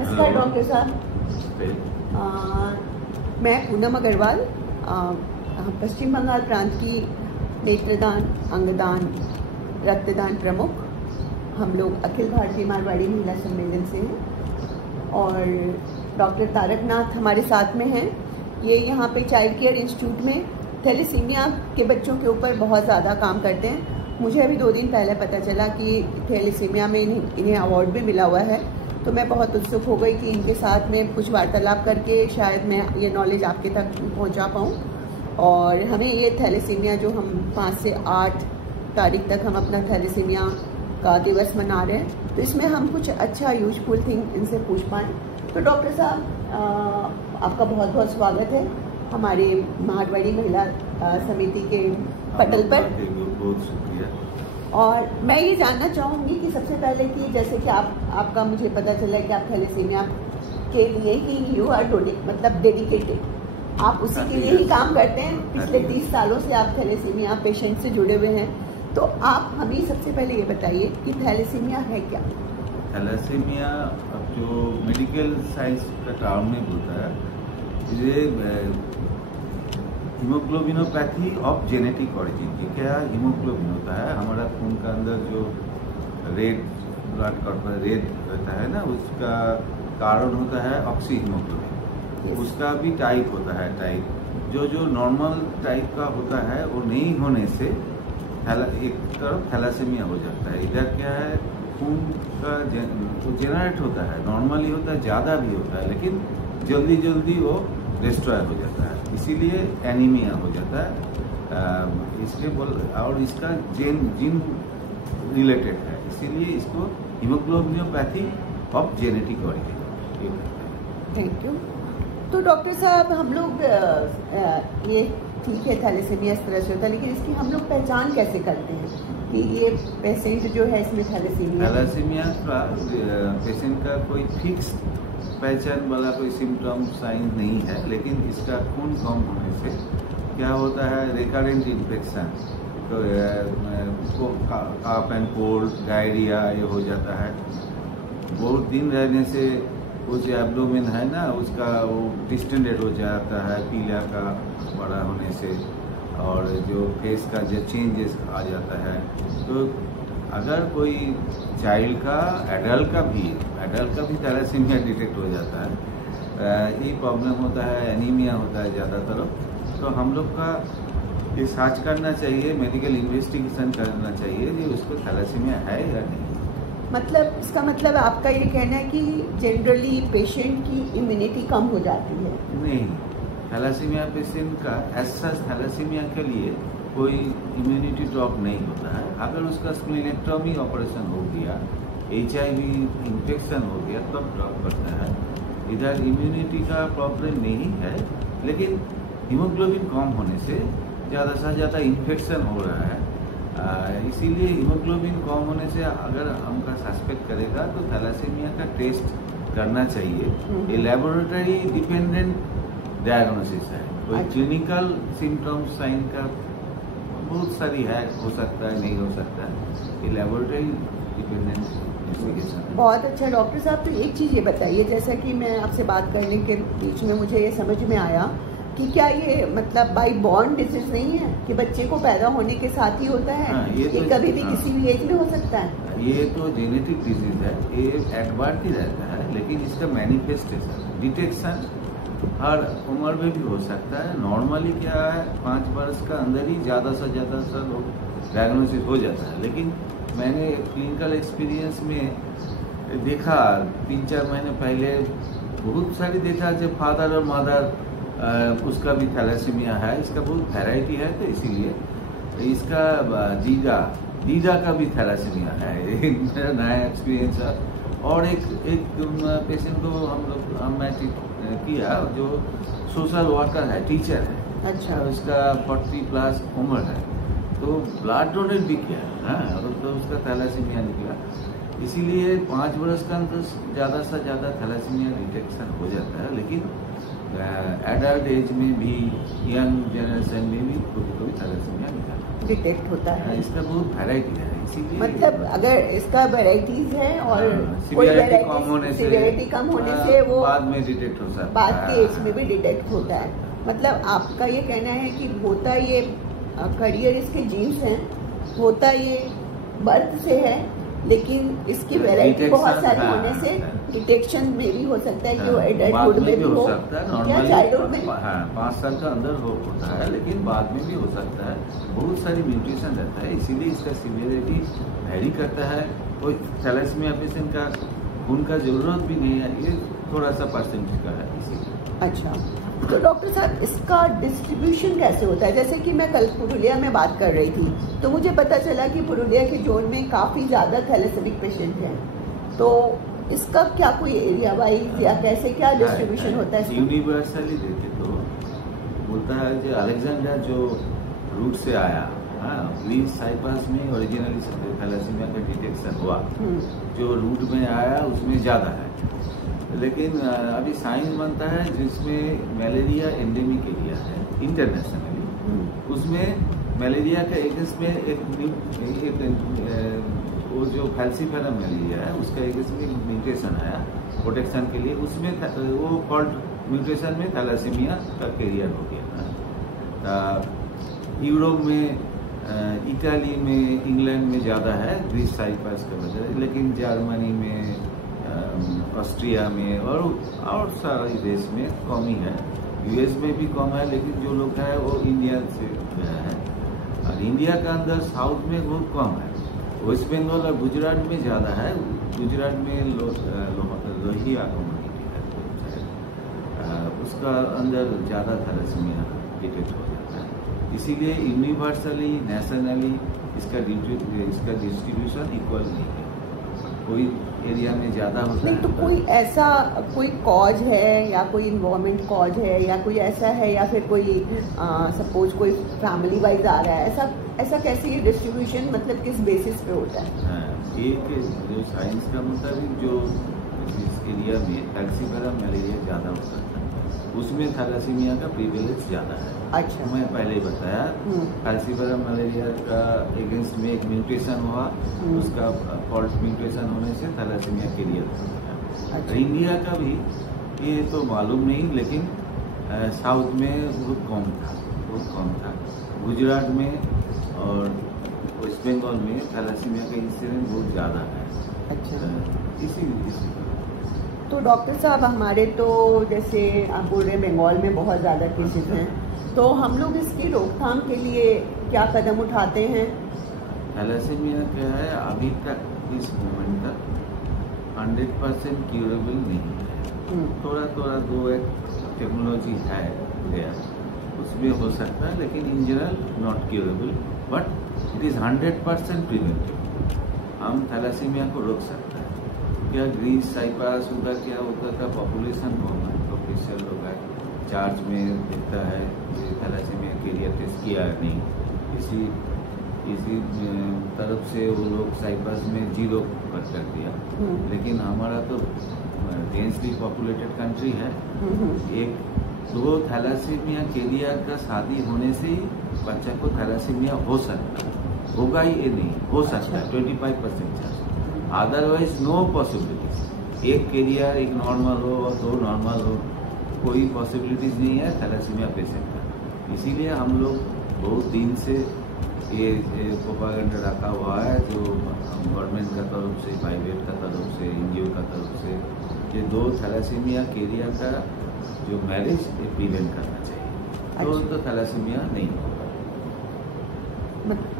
नमस्कार डॉक्टर साहब। मैं पूनम अग्रवाल, पश्चिम बंगाल प्रांत की नेत्रदान, अंगदान, रक्तदान प्रमुख। हम लोग अखिल भारतीय मारवाड़ी महिला सम्मेलन से हैं और डॉक्टर तारकनाथ हमारे साथ में हैं। ये यहाँ पे चाइल्ड केयर इंस्टीट्यूट में थैलेसीमिया के बच्चों के ऊपर बहुत ज़्यादा काम करते हैं। मुझे अभी 2 दिन पहले पता चला कि थैलेसीमिया में इन्हें अवार्ड भी मिला हुआ है, तो मैं बहुत उत्सुक हो गई कि इनके साथ में कुछ वार्तालाप करके शायद मैं ये नॉलेज आपके तक पहुंचा पाऊं। और हमें ये थैलेसीमिया जो हम 5 से 8 तारीख तक हम अपना थैलेसीमिया का दिवस मना रहे हैं, तो इसमें हम कुछ अच्छा यूजफुल थिंग इनसे पूछ पाएँ। तो डॉक्टर साहब, आपका बहुत बहुत स्वागत है हमारे मारवाड़ी महिला समिति के पटल पर। बहुत शुक्रिया। और मैं ये जानना चाहूँगी कि सबसे पहले कि जैसे कि आपका मुझे पता चला कि आप थैलेसीमिया के लिए कि यू आर मतलब डेडिकेटेड, आप उसी के लिए ही काम करते हैं। पिछले 30 सालों से आप थैलेसीमिया पेशेंट से जुड़े हुए हैं, तो आप हमें सबसे पहले ये बताइए कि थैलेसीमिया है क्या? थैलेसीमिया जो मेडिकल साइंस का टर्म में बोलता है, ये हीमोग्लोबिनोपैथी ऑफ जेनेटिक ऑरिजिन। की क्या हीमोग्लोबिन होता है, हमारा खून का अंदर जो रेड ब्लड रेड रहता है ना, उसका कारण होता है ऑक्सी हीमोग्लोबिन। उसका भी टाइप होता है, टाइप जो नॉर्मल टाइप का होता है वो नहीं होने से एक तरफ थैलेसीमिया हो जाता है। इधर क्या है, खून का जो जेनरेट होता है नॉर्मली होता है, ज़्यादा भी होता है, लेकिन जल्दी जल्दी वो डिस्ट्रॉय हो जाता है, इसीलिए एनीमिया हो जाता है। इसलिए और इसका जीन रिलेटेड है, इसीलिए इसको haemoglobinopathy of genetic origin. Thank you. तो डॉक्टर साहब, हम लोग ये ठीक है थैलेसीमिया इस तरह से होता है, लेकिन इसकी हम लोग पहचान कैसे करते हैं कि ये पेशेंट जो है इसमें थैलेसीमिया का पेशेंट का कोई फिक्स पहचान वाला कोई सिम्टम साइन नहीं है, लेकिन इसका खून कम होने से क्या होता है, recurrent infection, cough and cold, diarrhoea ये हो जाता है। बहुत दिन रहने से वो जो एब्डोमेन है ना, उसका वो डिस्टेंडेड हो जाता है पीला का बड़ा होने से, और जो फेस का जो चेंजेस आ जाता है। तो अगर कोई चाइल्ड का एडल्ट का भी थैलेसीमिया डिटेक्ट हो जाता है, ये प्रॉब्लम होता है, एनीमिया होता है ज़्यादातर, तो हम लोग का ये सर्च करना चाहिए, मेडिकल इन्वेस्टिगेशन करना चाहिए कि उसको थैलेसीमिया है या नहीं। मतलब इसका मतलब आपका ये कहना है कि जनरली पेशेंट की इम्यूनिटी कम हो जाती है? नहीं, थैलेसीमिया पेशेंट का ऐसा थैलेसीमिया के लिए कोई इम्यूनिटी ड्रॉप नहीं होता है। अगर उसका स्प्लीनेक्टोमी ऑपरेशन हो गया, HIV इन्फेक्शन हो गया, तब ड्रॉप करता है। इधर इम्यूनिटी का प्रॉब्लम नहीं है, लेकिन हीमोग्लोबिन कम होने से ज़्यादा से ज़्यादा इन्फेक्शन हो रहा है। इसीलिए हीमोग्लोबिन कम होने से अगर हमका सस्पेक्ट करेगा तो थैलेसीमिया का टेस्ट करना चाहिए। ये लेबोरेटरी डिपेंडेंट डायग्नोसिस है, कोई क्लिनिकल सिम्टम साइन का बहुत सारी है, हो सकता है, नहीं हो सकता है, ये लेबोरेटरी डिपेंडेंट इन्वेस्टिगेशन। बहुत अच्छा डॉक्टर साहब। तो एक चीज़ ये बताइए, जैसा कि मैं आपसे बात करने के बीच में मुझे ये समझ में आया कि क्या ये मतलब बाई बॉर्न डिजीज नहीं है कि बच्चे को पैदा होने के साथ ही होता है? ये तो कभी भी किसी भी एज में हो सकता है? ये तो जेनेटिक डिजीज है, ये एडवर्ट ही रहता है, लेकिन इसका मैनिफेस्टेशन डिटेक्शन हर उम्र में भी हो सकता है। नॉर्मली क्या है, 5 वर्ष का अंदर ही ज़्यादा से ज़्यादा लोग डायग्नोसिस हो जाता है, लेकिन मैंने क्लिनिकल एक्सपीरियंस में देखा 3-4 महीने पहले बहुत सारी देखा, जब फादर और मदर उसका भी थैलेसीमिया है, इसका बहुत वैरायटी है, तो इसीलिए इसका जीजा का भी थैलेसीमिया है। मेरा नया एक्सपीरियंस है। और एक पेशेंट को मैं किया जो सोशल वर्कर है, टीचर है। अच्छा। उसका 40+ उम्र है, तो ब्लड डोनेट भी किया, हाँ, तो उसका थैलेसीमिया निकला। इसीलिए 5 वर्ष का अंदर ज़्यादा से ज़्यादा थैलेसीमिया डिटेक्शन हो जाता है, लेकिन एडल्ट एज में भी, यंग जनरेशन में भी कभी थैलेसीमिया डिटेक्ट होता है। इसका बहुत वैरायटी है। इसीलिए मतलब अगर इसका वैरायटीज है और सिवियरिटी कम होने से वो बाद में डिटेक्ट हो सकता है, बाद के एज में भी डिटेक्ट होता है। मतलब आपका ये कहना है कि होता ये करियर इसके जीन्स हैं, होता ये बर्थ से है, लेकिन इसकी वैरायटी बहुत सारी होने से डिटेक्शन में भी हो सकता है कि वो एडल्टहुड में भी हो सकता है, या चाइल्डहुड में। 5 साल का अंदर होता है, लेकिन बाद में भी हो सकता है। बहुत सारी म्यूटेशन रहता है, इसीलिए इसका सीवियरिटी वेरी करता है। कोई थैलेसीमिया पेशेंट का खून का जरूरत भी नहीं है, ये थोड़ा सा परसेंटेज का है इसीलिए। अच्छा, तो डॉक्टर साहब इसका डिस्ट्रीब्यूशन कैसे होता है? जैसे कि मैं कल पुरुलिया में बात कर रही थी, तो मुझे पता चला कि पुरुलिया के जोन में काफ़ी ज़्यादा थैलेसेमिक पेशेंट हैं, तो इसका क्या कोई एरिया वाइज या कैसे क्या डिस्ट्रीब्यूशन होता है? यूनिवर्सली देखे तो बोलता है जो अलेक्जेंडर जो रूट से आया, ग्रीस साइप्रस में ओरिजिनली थैलेसीमिया का डिटेक्शन हुआ, जो रूट में आया उसमें ज़्यादा है। लेकिन अभी साइंस बनता है जिसमें मलेरिया एंडेमिक एरिया है इंटरनेशनली, उसमें मलेरिया का एगेंस्ट में एक वो जो फैल्सीफेरम मलेरिया है उसका एगेंस्ट में म्यूटेशन आया प्रोटेक्शन के लिए, उसमें वो फॉल्ट म्यूटेशन में थैलेसीमिया का कैरियर हो गया था। यूरोप में, इटाली में, इंग्लैंड में ज़्यादा है ग्रीस साइप्रस के वजह, लेकिन जर्मनी में, ऑस्ट्रिया में और सारे देश में कम ही है। यूएस में भी कम है, लेकिन जो लोग हैं वो इंडिया से गया है। और इंडिया का अंदर साउथ में बहुत कम है, वेस्ट बंगाल और गुजरात में ज़्यादा है। गुजरात में लोहिया कम्युनिटी है, उसका अंदर ज़्यादा थैलेसीमिया डिटेक्ट हो जाता है। इसीलिए यूनिवर्सली नेशनली इसका डिस्ट्रीब्यूशन इक्वल नहीं है, कोई एरिया में ज़्यादा होता है। तो कोई ऐसा कोई कॉज है या कोई इन्वायरमेंट कॉज है या कोई ऐसा है, या फिर कोई सपोज कोई फैमिली वाइज आ रहा है, ऐसा कैसे ये डिस्ट्रीब्यूशन मतलब किस बेसिस पे होता है? एक जो साइंस का मुताबिक जो इस एरिया में फैल्सीफेरम मलेरिया ज़्यादा होता है, उसमें थैलेसीमिया का प्रीवेलेंस ज़्यादा है। अच्छा, मैं पहले ही बताया फैल्सीफेरम मलेरिया का एगेंस्ट में एक म्यूटेशन हुआ, उसका फॉल्ट म्यूटेशन होने से थैलेसीमिया कैरियर होता है। इंडिया का भी ये तो मालूम नहीं, लेकिन साउथ में बहुत कम था। गुजरात में और वेस्ट बंगाल में थैलेसीमिया का इंसिडेंट बहुत ज़्यादा है। अच्छा, इसी तो डॉक्टर साहब हमारे तो जैसे आप बोल रहे हैं बंगाल में बहुत ज़्यादा केसेस हैं, तो हम लोग इसकी रोकथाम के लिए क्या कदम उठाते हैं? थैलेसीमिया क्या है, अभी तक इस मोमेंट तक 100% क्यूरेबल नहीं है। थोड़ा दो एक टेक्नोलॉजी है उसमें हो सकता है, लेकिन in general not curable, but it is 100% preventive. हम थैलेसीमिया को रोक सकते हैं। क्या ग्रीस साइप्रस उधर क्या होता था, पॉपुलेशन कम है, प्रोफेसर लोग है, चार्ज में दिखता है थैलेसीमिया के लिए टेस्ट किया नहीं, इसी तरफ से वो लोग साइप्रस में 0 कर दिया। लेकिन हमारा तो डेंसली पॉपुलेटेड कंट्री है, 1-2 थैलेसीमिया कैरियर का शादी होने से ही बच्चा को थैलेसीमिया हो सकता है, होगा ही ये नहीं हो सकता है, 25% चांस, अदरवाइज नो पॉसिबिलिटीज। एक कैरियर एक नॉर्मल हो और 2 नॉर्मल हो, कोई पॉसिबिलिटीज नहीं है थैलेसीमिया पेशेंट का। इसीलिए हम लोग बहुत दिन से ये प्रोपागेंडा रखा हुआ है, जो गवर्नमेंट का तरफ से, प्राइवेट का तरफ से, NGO का तरफ से, ये 2 थैलेसीमिया कैरियर का जो मैरिज प्रिवेंट करना चाहिए, तो थैलेसीमिया नहीं होगा।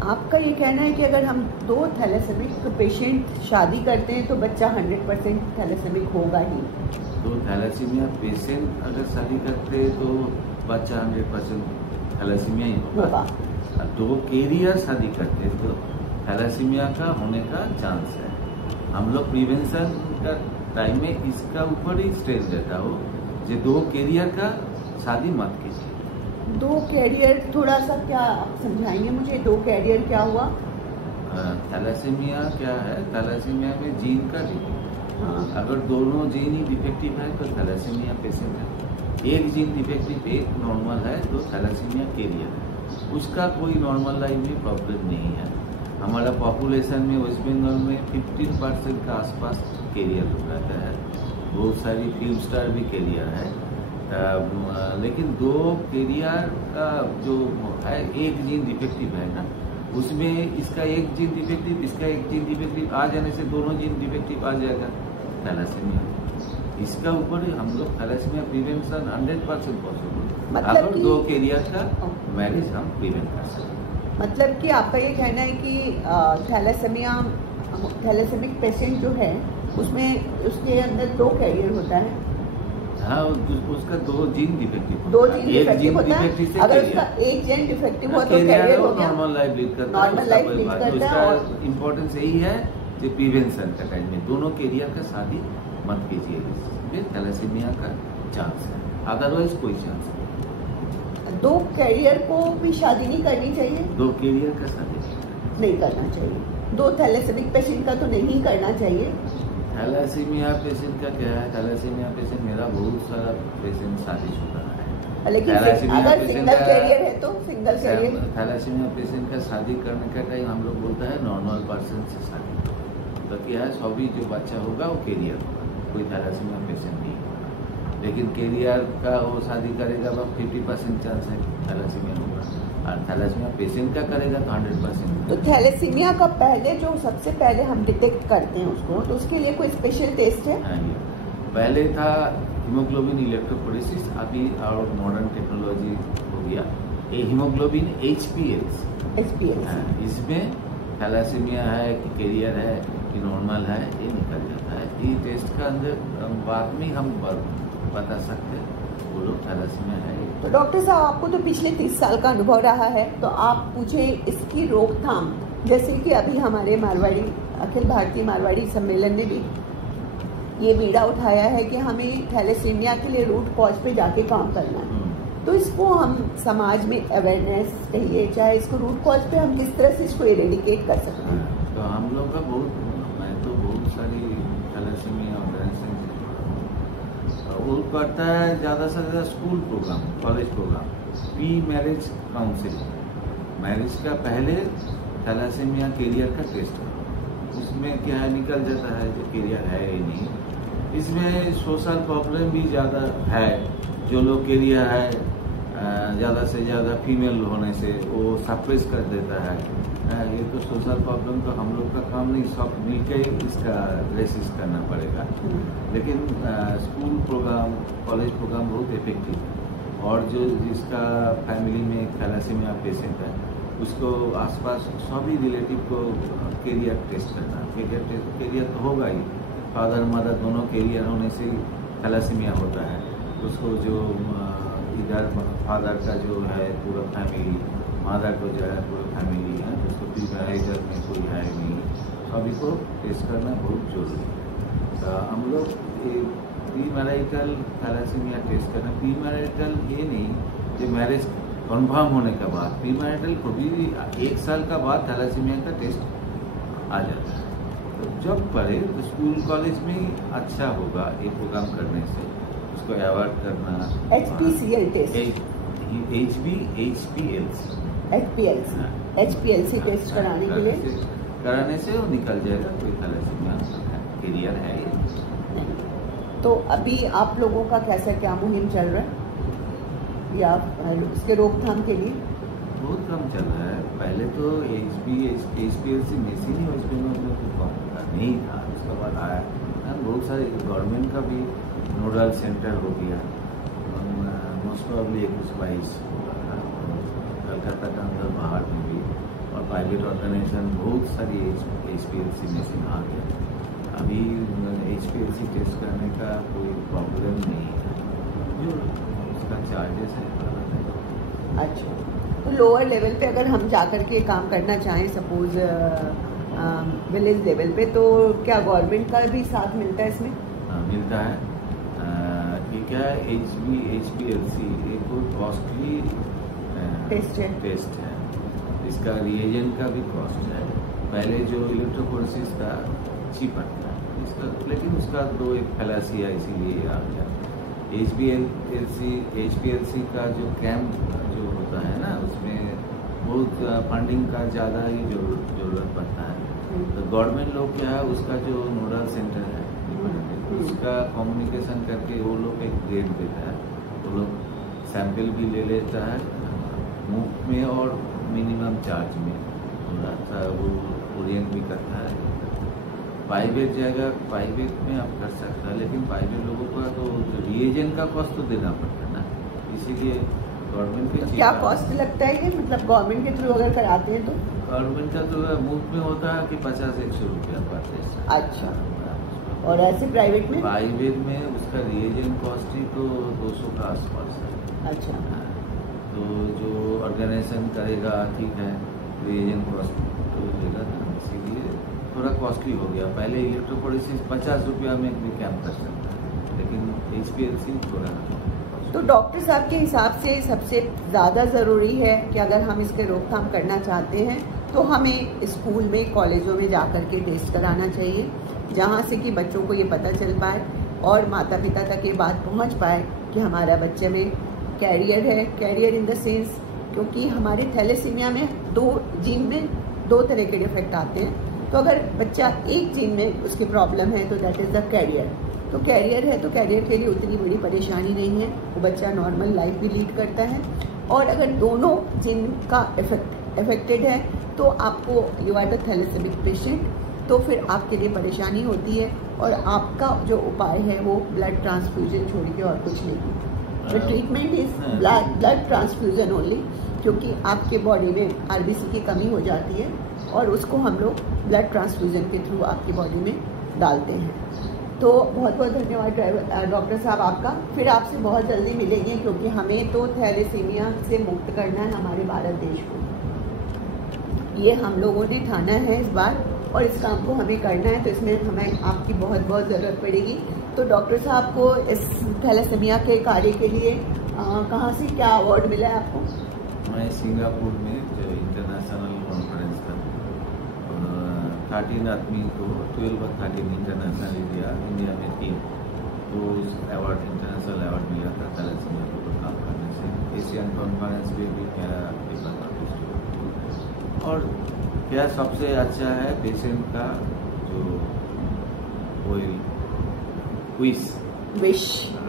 आपका ये कहना है कि अगर हम 2 थैलेसेमिक पेशेंट शादी करते हैं तो बच्चा 100% थैलेसेमिक होगा ही? 2 थैलेसीमिया पेशेंट अगर शादी करते हैं तो बच्चा 100% थैलेसीमिया ही होगा। 2 कैरियर शादी करते हैं तो थैलेसीमिया का होने का चांस है। हम लोग प्रिवेंशन का टाइम में इसका ऊपर ही स्ट्रेस देता हो, जो 2 कैरियर का शादी मत कीजिए। 2 कैरियर थोड़ा सा क्या आप समझाएंगे मुझे, 2 कैरियर क्या हुआ? थैलेसीमिया क्या है, थैलेसीमिया में जीन का डिफेक्ट, अगर दोनों जीन ही डिफेक्टिव है तो थैलेसीमिया पेशेंट है। एक जीन डिफेक्टिव, एक नॉर्मल है तो थैलेसीमिया कैरियर है। उसका कोई नॉर्मल लाइफ में प्रॉब्लम नहीं है, हमारा पॉपुलेशन में वेस्ट बंगाल में 15% का आसपास कैरियर लोग रहता है। बहुत सारी फिल्म स्टार भी कैरियर है, लेकिन 2 कैरियर का जो है, एक जीन डिफेक्टिव है ना, उसमें इसका एक जीन डिफेक्टिव, इसका एक जीन डिफेक्टिव आ जाने से दोनों जीन डिफेक्टिव आ जाएगा थैलेसीमिया। इसका ऊपर हम लोग थैलेसीमिया प्रिवेंशन 100% पॉसिबल, अगर 2 कैरियर का मैरिज हम प्रिवेंट कर सकते हैं। मतलब कि आपका ये कहना है कि थैलेसेमिक पेशेंट जो है उसमें उसके अंदर 2 कैरियर होता है। हाँ, उसका 2 जीन डिफेक्टिव, 2 जीन डिफेक्टिव होता है। अगर उसका एक जीन डिफेक्टिव हो तो कैरियर हो गया, नॉर्मल लाइफ लीड करता है, नॉर्मल लाइफ लीड करता है। और इम्पोर्टेंस यही है कि प्रिवेंशन का टाइम में दोनों कैरियर का शादी मत कीजिए, इसमें थैलेसीमिया का चांस है, अदरवाइज कोई चांस नहीं। 2 कैरियर को भी शादी नहीं करनी चाहिए, 2 कैरियर का शादी नहीं करना चाहिए। 2 थैलेसेमिक पेशेंट का तो नहीं करना चाहिए। थैलेसीमिया पेशेंट का क्या है, थैलेसीमिया पेशेंट मेरा बहुत सारा पेशेंट शादीशुदा है, लेकिन अगर सिंगल कैरियर है तो सिंगल कैरियर। थैलेसीमिया पेशेंट का शादी करने का टाइम हम लोग बोलता है नॉर्मल पर्सन से शादी, तो क्या है सभी जो बच्चा होगा वो कैरियर होगा, कोई थैलेसीमिया पेशेंट नहीं होगा। लेकिन कैरियर का वो शादी करेगा तो 50% चांस है थैलेसीमिया होगा, और थैलेसीमिया पेशेंट का करेगा तो 100%। तो थैलेसीमिया का पहले जो सबसे पहले हम डिटेक्ट करते हैं उसको, तो उसके लिए कोई स्पेशल टेस्ट है? हाँ, पहले था हीमोग्लोबिन इलेक्ट्रोफोरेसिस, अभी और मॉडर्न टेक्नोलॉजी हो गया ये हीमोग्लोबिन HPLC। इसमें थैलेसीमिया है कि कैरियर है कि नॉर्मल है ये निकल जाता है। ये टेस्ट का अंदर बाद में हम बता सकते हैं वो लोग थैलेसीमिया है। तो डॉक्टर साहब, आपको तो पिछले 30 साल का अनुभव रहा है, तो आप मुझे इसकी रोकथाम, जैसे कि अभी हमारे मारवाड़ी अखिल भारतीय मारवाड़ी सम्मेलन ने भी ये बीड़ा उठाया है कि हमें थैलेसीमिया के लिए रूट कॉज पे जाके काम करना है, तो इसको हम समाज में अवेयरनेस कहिए, चाहे इसको रूट कॉज पे हम किस तरह से इसको इरेडिकेट कर सकते हैं? तो हम लोग का मैं तो बहुत सारी थैलेसीमिया ऑर्गेनाइजेशन वो करता है, ज़्यादा से ज़्यादा school programme, college programme, pre marriage counselling. Marriage का पहले थैलेसीमिया कैरियर का टेस्ट, उसमें क्या है निकल जाता है जो कैरियर है ही नहीं। इसमें सोशल प्रॉब्लम भी ज़्यादा है, जो लोग कैरियर है ज़्यादा से ज़्यादा फीमेल होने से वो सप्रेस कर देता है। ये तो सोशल प्रॉब्लम तो हम लोग का काम नहीं, सब मिलकर इसका रेसिस्ट करना पड़ेगा। लेकिन स्कूल प्रोग्राम, कॉलेज प्रोग्राम बहुत इफेक्टिव है। और जो जिसका फैमिली में थैलेसीमिया पेशेंट है उसको आसपास सभी रिलेटिव को कैरियर टेस्ट करना, कैरियर तो होगा ही, फादर मदर दोनों कैरियर होने से थैलेसीमिया होता है। उसको जो इधर फादर का जो है पूरा फैमिली, मदर को जो है पूरा फैमिली है, उसको प्री मैरिटल में कोई है नहीं, सभी को टेस्ट करना बहुत जरूरी है। तो हम लोग ये प्री मैरिटल थैलेसीमिया टेस्ट करना, प्री मैरिटल ये नहीं कि मैरिज कन्फर्म होने के बाद, प्री मैरिटल को भी 1 साल का बाद थैलेसीमिया का टेस्ट आ जाता है। तो जब पढ़े तो स्कूल कॉलेज में अच्छा होगा ये प्रोग्राम करने से, उसको अवॉइड करना। HPCL टेस्ट, HPLC टेस्ट कराने के लिए, कराने से वो निकल जाएगा कोई थैलेसीमिया कैरियर है। तो अभी आप लोगों का कैसा क्या मुहिम चल रहा है या इसके रोकथाम के लिए? बहुत कम चल रहा है। पहले तो HPLC मशीन ही वेस्ट बंगाल में नहीं था, उसके बाद आया, बहुत सारे गवर्नमेंट का भी नोडल सेंटर हो गया, मोस्ट प्रॉब्ली 21-22 कलकत्ता के अंदर बाहर में भी, और प्राइवेट ऑर्गेनाइजेशन बहुत सारी HPLC मशीन आ गया। अभी HPLC टेस्ट करने का कोई प्रॉब्लम नहीं है, जो उसका चार्जेस है। अच्छा, तो लोअर लेवल पे अगर हम जाकर के काम करना चाहें, सपोज विलेज लेवल पे, तो क्या गवर्नमेंट का भी साथ मिलता है इसमें? मिलता है। ये क्या है, HPLC एक बहुत कॉस्टली टेस्ट है, इसका रिएजेंट का भी कॉस्ट है। पहले जो इलेक्ट्रोफोरेसिस का चीपर था इसका, लेकिन उसका तो एक फैलासी है, इसीलिए आ गया। HPLC का जो कैंप जो होता है ना, उसमें बहुत फंडिंग का ज़्यादा ही जरूरत पड़ता है। तो गवर्नमेंट लोग क्या है, उसका जो नोडल सेंटर है उसका कम्युनिकेशन करके वो लोग एक ग्रेड देता है, वो लोग सैंपल भी ले लेता है मुफ्त में और मिनिमम चार्ज में, थोड़ा सा वो ओरिएंट भी करता है। प्राइवेट जगह प्राइवेट में आप कर सकता है, लेकिन प्राइवेट लोगों का तो रिएजेंट का कॉस्ट तो देना पड़ता है ना, इसीलिए गवर्नमेंट के क्या कॉस्ट लगता है ये, मतलब गवर्नमेंट के थ्रू अगर कराते हैं तो? गवर्नमेंट का तो मुफ्त में होता है कि 50-100 रुपया पर टेस्ट। अच्छा, और ऐसे प्राइवेट में? प्राइवेट में उसका रिएजेंट कॉस्ट ही तो 200 का आसपास है। अच्छा, तो जो ऑर्गेनाइजेशन करेगा ठीक है, रिएजेंट कॉस्ट तो लेगा ना, इसीलिए थोड़ा कॉस्टली हो गया। पहले इलेक्ट्रोफोरेसिस 50 रुपया में भी कैंप कर सकता है, लेकिन HPLC थोड़ा। तो डॉक्टर साहब के हिसाब से सबसे ज़्यादा ज़रूरी है कि अगर हम इसके रोकथाम करना चाहते हैं तो हमें स्कूल में, कॉलेजों में जा कर के टेस्ट कराना चाहिए, जहाँ से कि बच्चों को ये पता चल पाए और माता पिता तक ये बात पहुँच पाए कि हमारा बच्चे में कैरियर है। कैरियर इन द सेंस, क्योंकि हमारे थैलेसीमिया में 2 जीन में 2 तरह के डिफेक्ट आते हैं। तो अगर बच्चा एक जीन में उसकी प्रॉब्लम है तो दैट इज़ द कैरियर। तो कैरियर है तो कैरियर के लिए उतनी बड़ी परेशानी नहीं है, वो बच्चा नॉर्मल लाइफ भी लीड करता है। और अगर दोनों जीन का अफेक्टेड है तो आपको, यू आर द थैलेसेमिक पेशेंट, तो फिर आपके लिए परेशानी होती है और आपका जो उपाय है वो ब्लड ट्रांसफ्यूजन छोड़ के और कुछ नहीं। The treatment is blood transfusion only, क्योंकि आपके बॉडी में RBC की कमी हो जाती है और उसको हम लोग ब्लड ट्रांसफ्यूजन के थ्रू आपकी बॉडी में डालते हैं। तो बहुत बहुत धन्यवाद डॉक्टर साहब आपका। फिर आपसे बहुत जल्दी मिलेंगे, क्योंकि हमें तो थैलेसीमिया से मुक्त करना है हमारे भारत देश को। ये हम लोगों ने ठाना है इस बार और इस काम को हमें करना है, तो इसमें हमें आपकी बहुत बहुत ज़रूरत पड़ेगी। तो डॉक्टर साहब को इस थैलेसीमिया के कार्य के लिए कहाँ से क्या अवार्ड मिला है आपको? मैं सिंगापुर में जो इंटरनेशनल कॉन्फ्रेंस था, 13 आदमी को 12 और 13 इंटरनेशनल दिया, इंडिया में 3, तो उस अवार्ड, इंटरनेशनल अवार्ड मिला था थैलेसीमिया को काम करने से। एशियन कॉन्फ्रेंस में भी मेरा पेपर पब्लिश। और क्या सबसे अच्छा है पेशेंट का जो कोई विश,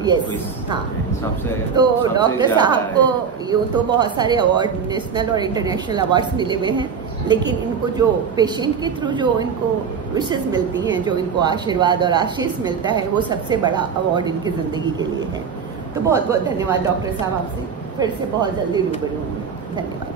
यस, हाँ। सबसे तो डॉक्टर साहब को यूँ तो बहुत सारे अवार्ड, नेशनल और इंटरनेशनल अवार्ड्स मिले हुए हैं, लेकिन इनको जो पेशेंट के थ्रू जो इनको विशेष मिलती हैं, जो इनको आशीर्वाद और आशीष मिलता है, वो सबसे बड़ा अवार्ड इनकी ज़िंदगी के लिए है। तो बहुत बहुत धन्यवाद डॉक्टर साहब, आपसे फिर से बहुत जल्दी रूबरू होंगे। धन्यवाद।